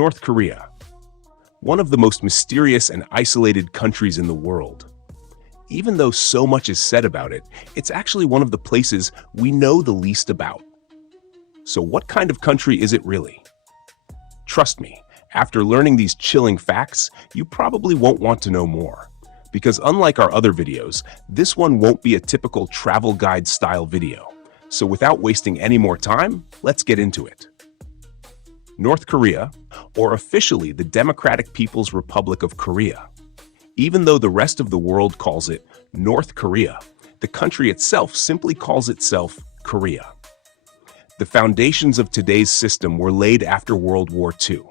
North Korea, one of the most mysterious and isolated countries in the world. Even though so much is said about it, it's actually one of the places we know the least about. So what kind of country is it really? Trust me, after learning these chilling facts, you probably won't want to know more. Because unlike our other videos, this one won't be a typical travel guide style video. So without wasting any more time, let's get into it. North Korea, or officially the Democratic People's Republic of Korea. Even though the rest of the world calls it North Korea, the country itself simply calls itself Korea. The foundations of today's system were laid after World War II.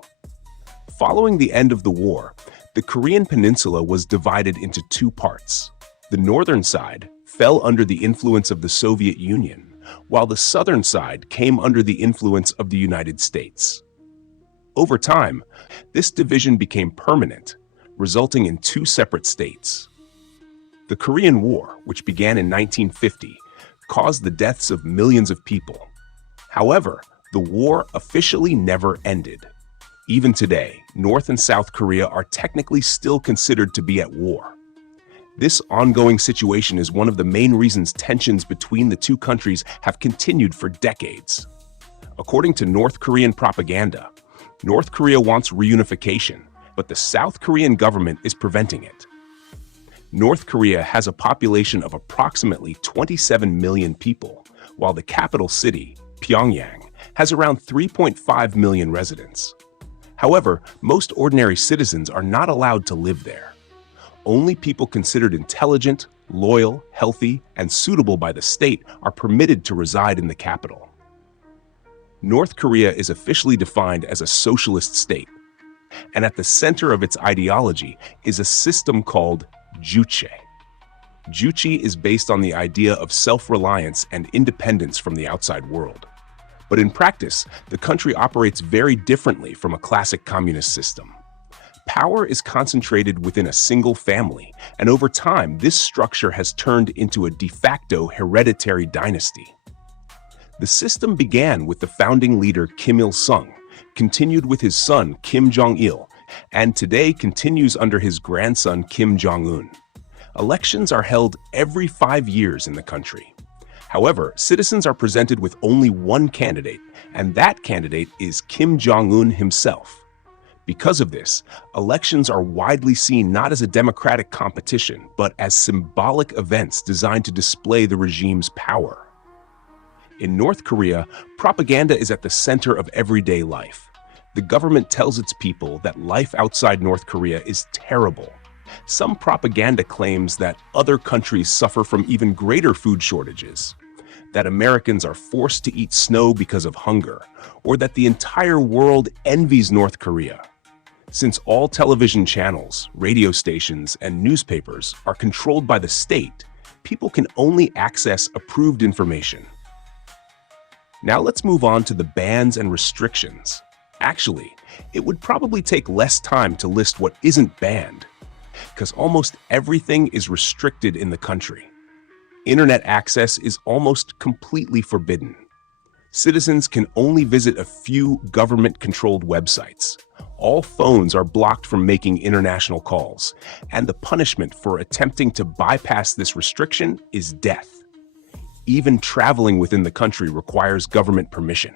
Following the end of the war, the Korean Peninsula was divided into two parts. The northern side fell under the influence of the Soviet Union, while the southern side came under the influence of the United States. Over time, this division became permanent, resulting in two separate states. The Korean War, which began in 1950, caused the deaths of millions of people. However, the war officially never ended. Even today, North and South Korea are technically still considered to be at war. This ongoing situation is one of the main reasons tensions between the two countries have continued for decades. According to North Korean propaganda, North Korea wants reunification, but the South Korean government is preventing it. North Korea has a population of approximately 27 million people, while the capital city, Pyongyang, has around 3.5 million residents. However, most ordinary citizens are not allowed to live there. Only people considered intelligent, loyal, healthy, and suitable by the state are permitted to reside in the capital. North Korea is officially defined as a socialist state, and at the center of its ideology is a system called Juche. Juche is based on the idea of self-reliance and independence from the outside world. But in practice, the country operates very differently from a classic communist system. Power is concentrated within a single family, and over time, this structure has turned into a de facto hereditary dynasty. The system began with the founding leader Kim Il-sung, continued with his son Kim Jong-il, and today continues under his grandson Kim Jong-un. Elections are held every 5 years in the country. However, citizens are presented with only one candidate, and that candidate is Kim Jong-un himself. Because of this, elections are widely seen not as a democratic competition, but as symbolic events designed to display the regime's power. In North Korea, propaganda is at the center of everyday life. The government tells its people that life outside North Korea is terrible. Some propaganda claims that other countries suffer from even greater food shortages, that Americans are forced to eat snow because of hunger, or that the entire world envies North Korea. Since all television channels, radio stations, and newspapers are controlled by the state, people can only access approved information. Now let's move on to the bans and restrictions. Actually, it would probably take less time to list what isn't banned, because almost everything is restricted in the country. Internet access is almost completely forbidden. Citizens can only visit a few government-controlled websites. All phones are blocked from making international calls, and the punishment for attempting to bypass this restriction is death. Even traveling within the country requires government permission.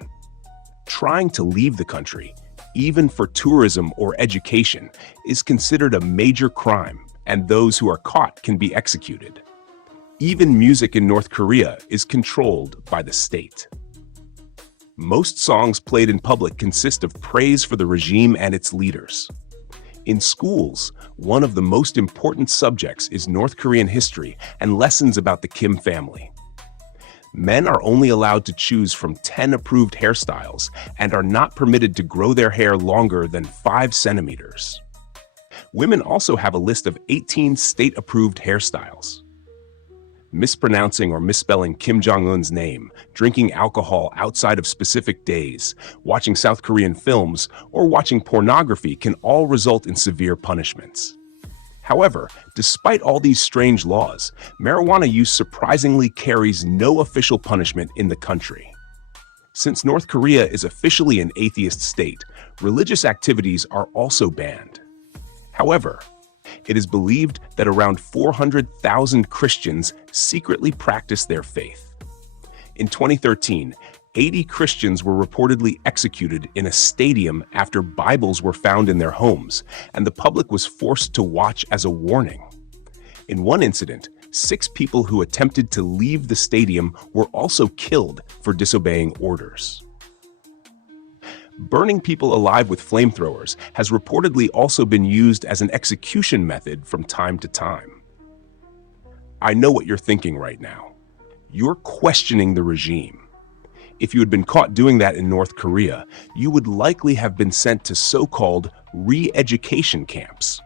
Trying to leave the country, even for tourism or education, is considered a major crime, and those who are caught can be executed. Even music in North Korea is controlled by the state. Most songs played in public consist of praise for the regime and its leaders. In schools, one of the most important subjects is North Korean history and lessons about the Kim family. Men are only allowed to choose from 10 approved hairstyles and are not permitted to grow their hair longer than 5 centimeters. Women also have a list of 18 state-approved hairstyles. Mispronouncing or misspelling Kim Jong-un's name, drinking alcohol outside of specific days, watching South Korean films, or watching pornography can all result in severe punishments. However, despite all these strange laws, marijuana use surprisingly carries no official punishment in the country. Since North Korea is officially an atheist state, religious activities are also banned. However, it is believed that around 400,000 Christians secretly practice their faith. In 2013, 80 Christians were reportedly executed in a stadium after Bibles were found in their homes, and the public was forced to watch as a warning. In one incident, 6 people who attempted to leave the stadium were also killed for disobeying orders. Burning people alive with flamethrowers has reportedly also been used as an execution method from time to time. I know what you're thinking right now. You're questioning the regime. If you had been caught doing that in North Korea, you would likely have been sent to so-called re-education camps,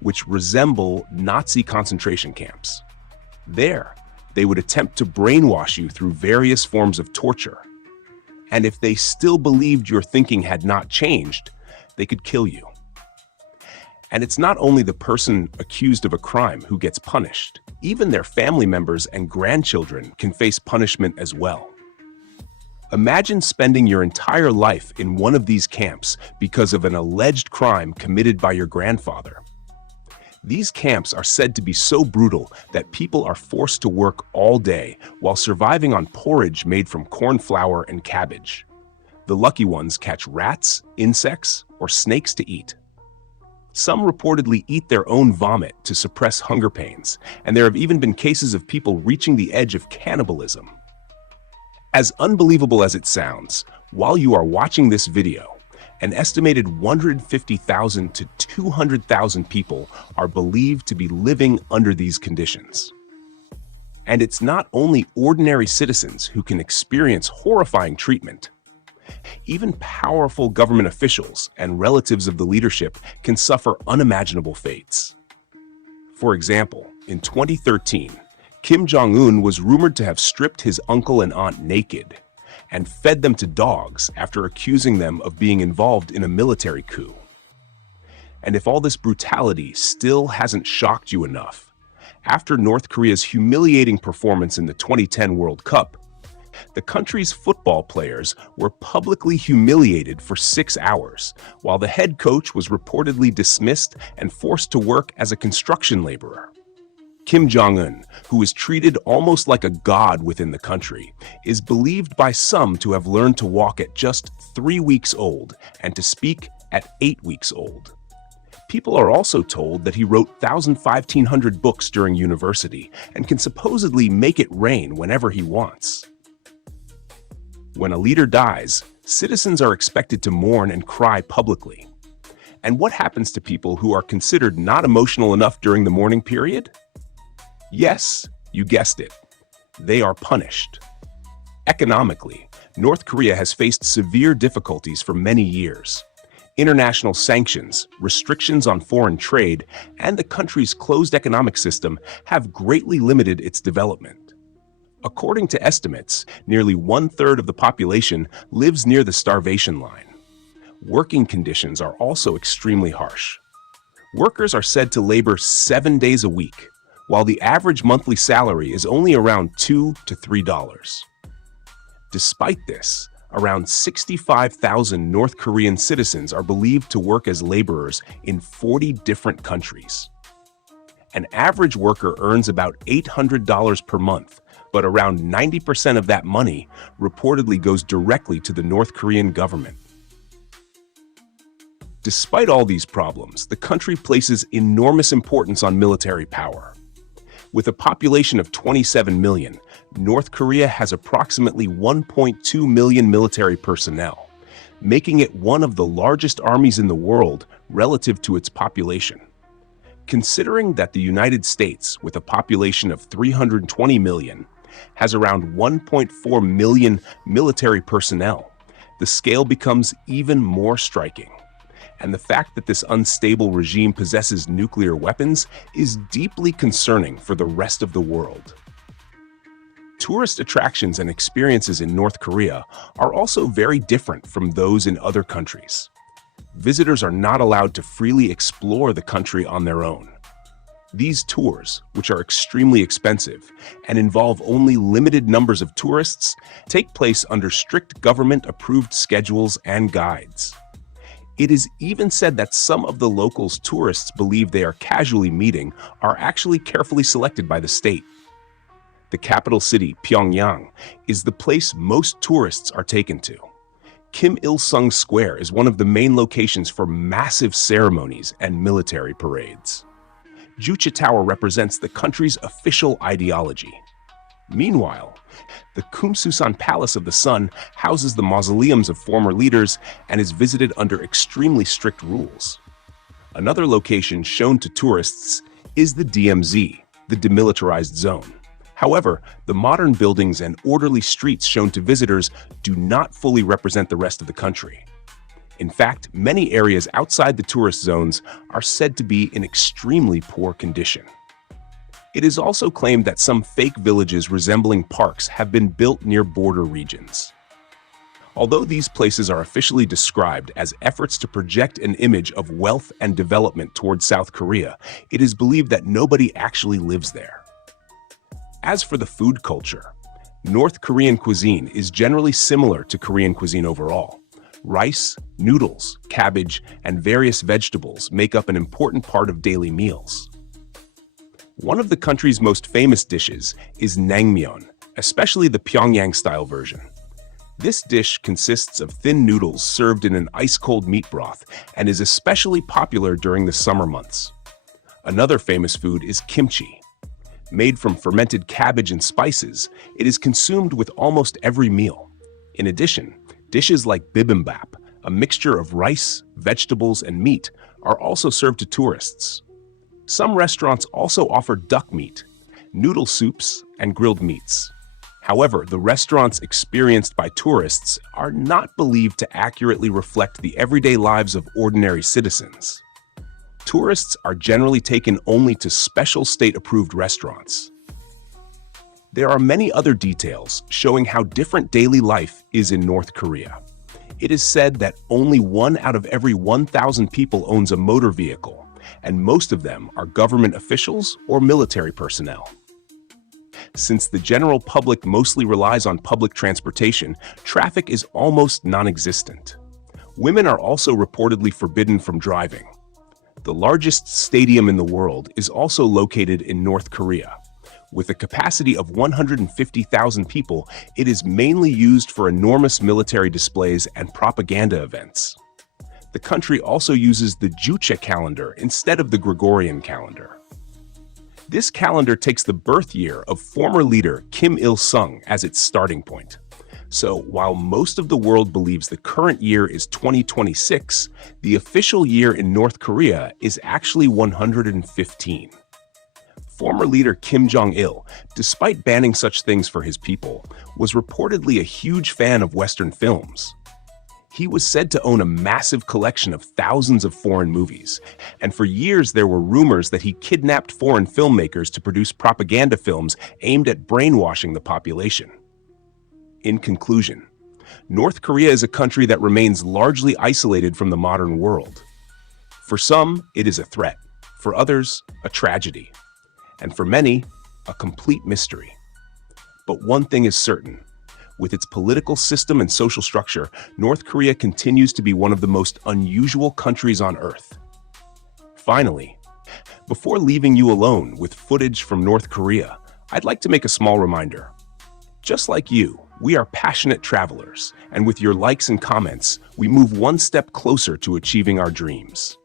which resemble Nazi concentration camps. There, they would attempt to brainwash you through various forms of torture. And if they still believed your thinking had not changed, they could kill you. And it's not only the person accused of a crime who gets punished. Even their family members and grandchildren can face punishment as well. Imagine spending your entire life in one of these camps because of an alleged crime committed by your grandfather. These camps are said to be so brutal that people are forced to work all day while surviving on porridge made from corn flour and cabbage. The lucky ones catch rats, insects, or snakes to eat. Some reportedly eat their own vomit to suppress hunger pains, and there have even been cases of people reaching the edge of cannibalism. As unbelievable as it sounds, while you are watching this video, an estimated 150,000 to 200,000 people are believed to be living under these conditions. And it's not only ordinary citizens who can experience horrifying treatment. Even powerful government officials and relatives of the leadership can suffer unimaginable fates. For example, in 2013, Kim Jong-un was rumored to have stripped his uncle and aunt naked and fed them to dogs after accusing them of being involved in a military coup. And if all this brutality still hasn't shocked you enough, after North Korea's humiliating performance in the 2010 World Cup, the country's football players were publicly humiliated for 6 hours, while the head coach was reportedly dismissed and forced to work as a construction laborer. Kim Jong-un, who is treated almost like a god within the country, is believed by some to have learned to walk at just 3 weeks old and to speak at 8 weeks old. People are also told that he wrote 1,500 books during university and can supposedly make it rain whenever he wants. When a leader dies, citizens are expected to mourn and cry publicly. And what happens to people who are considered not emotional enough during the mourning period? Yes, you guessed it. They are punished. Economically, North Korea has faced severe difficulties for many years. International sanctions, restrictions on foreign trade, and the country's closed economic system have greatly limited its development. According to estimates, nearly 1/3 of the population lives near the starvation line. Working conditions are also extremely harsh. Workers are said to labor 7 days a week, while the average monthly salary is only around $2 to $3. Despite this, around 65,000 North Korean citizens are believed to work as laborers in 40 different countries. An average worker earns about $800 per month, but around 90% of that money reportedly goes directly to the North Korean government. Despite all these problems, the country places enormous importance on military power. With a population of 27 million, North Korea has approximately 1.2 million military personnel, making it one of the largest armies in the world relative to its population. Considering that the United States, with a population of 320 million, has around 1.4 million military personnel, the scale becomes even more striking. And the fact that this unstable regime possesses nuclear weapons is deeply concerning for the rest of the world. Tourist attractions and experiences in North Korea are also very different from those in other countries. Visitors are not allowed to freely explore the country on their own. These tours, which are extremely expensive and involve only limited numbers of tourists, take place under strict government-approved schedules and guides. It is even said that some of the locals tourists believe they are casually meeting are actually carefully selected by the state. The capital city, Pyongyang, is the place most tourists are taken to. Kim Il-sung Square is one of the main locations for massive ceremonies and military parades. Juche Tower represents the country's official ideology. Meanwhile, the Kumsusan Palace of the Sun houses the mausoleums of former leaders and is visited under extremely strict rules. Another location shown to tourists is the DMZ, the demilitarized zone. However, the modern buildings and orderly streets shown to visitors do not fully represent the rest of the country. In fact, many areas outside the tourist zones are said to be in extremely poor condition. It is also claimed that some fake villages resembling parks have been built near border regions. Although these places are officially described as efforts to project an image of wealth and development towards South Korea, it is believed that nobody actually lives there. As for the food culture, North Korean cuisine is generally similar to Korean cuisine overall. Rice, noodles, cabbage, and various vegetables make up an important part of daily meals. One of the country's most famous dishes is naengmyeon, especially the Pyongyang-style version. This dish consists of thin noodles served in an ice-cold meat broth and is especially popular during the summer months. Another famous food is kimchi. Made from fermented cabbage and spices, it is consumed with almost every meal. In addition, dishes like bibimbap, a mixture of rice, vegetables, and meat, are also served to tourists. Some restaurants also offer duck meat, noodle soups, and grilled meats. However, the restaurants experienced by tourists are not believed to accurately reflect the everyday lives of ordinary citizens. Tourists are generally taken only to special state-approved restaurants. There are many other details showing how different daily life is in North Korea. It is said that only 1 out of every 1,000 people owns a motor vehicle, and most of them are government officials or military personnel. Since the general public mostly relies on public transportation, traffic is almost non-existent. Women are also reportedly forbidden from driving. The largest stadium in the world is also located in North Korea. With a capacity of 150,000 people, it is mainly used for enormous military displays and propaganda events. The country also uses the Juche calendar instead of the Gregorian calendar. This calendar takes the birth year of former leader Kim Il-sung as its starting point. So, while most of the world believes the current year is 2026, the official year in North Korea is actually 115. Former leader Kim Jong-il, despite banning such things for his people, was reportedly a huge fan of Western films. He was said to own a massive collection of thousands of foreign movies, and for years there were rumors that he kidnapped foreign filmmakers to produce propaganda films aimed at brainwashing the population. In conclusion, North Korea is a country that remains largely isolated from the modern world. For some, it is a threat. For others, a tragedy. And for many, a complete mystery. But one thing is certain. With its political system and social structure, North Korea continues to be one of the most unusual countries on Earth. Finally, before leaving you alone with footage from North Korea, I'd like to make a small reminder. Just like you, we are passionate travelers, and with your likes and comments, we move one step closer to achieving our dreams.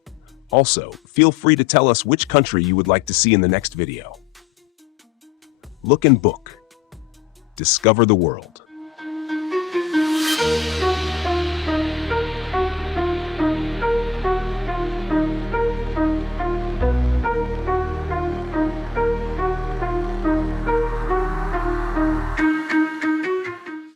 Also, feel free to tell us which country you would like to see in the next video. Look and book. Discover the world.